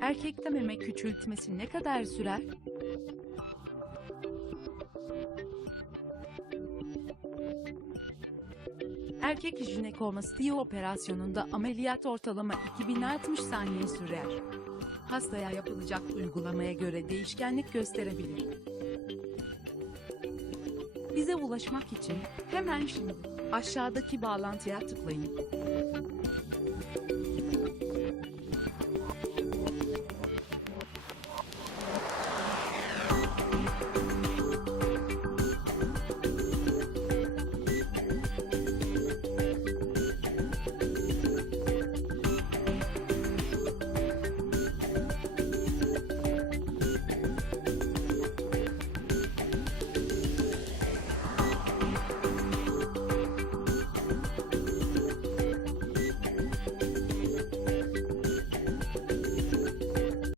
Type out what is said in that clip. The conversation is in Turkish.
Erkekte meme küçültmesi ne kadar sürer? Erkek jinekomastia operasyonunda ameliyat ortalama 2060 saniye sürer. Hastaya yapılacak uygulamaya göre değişkenlik gösterebilir. Bize ulaşmak için hemen şimdi Aşağıdaki bağlantıya tıklayın.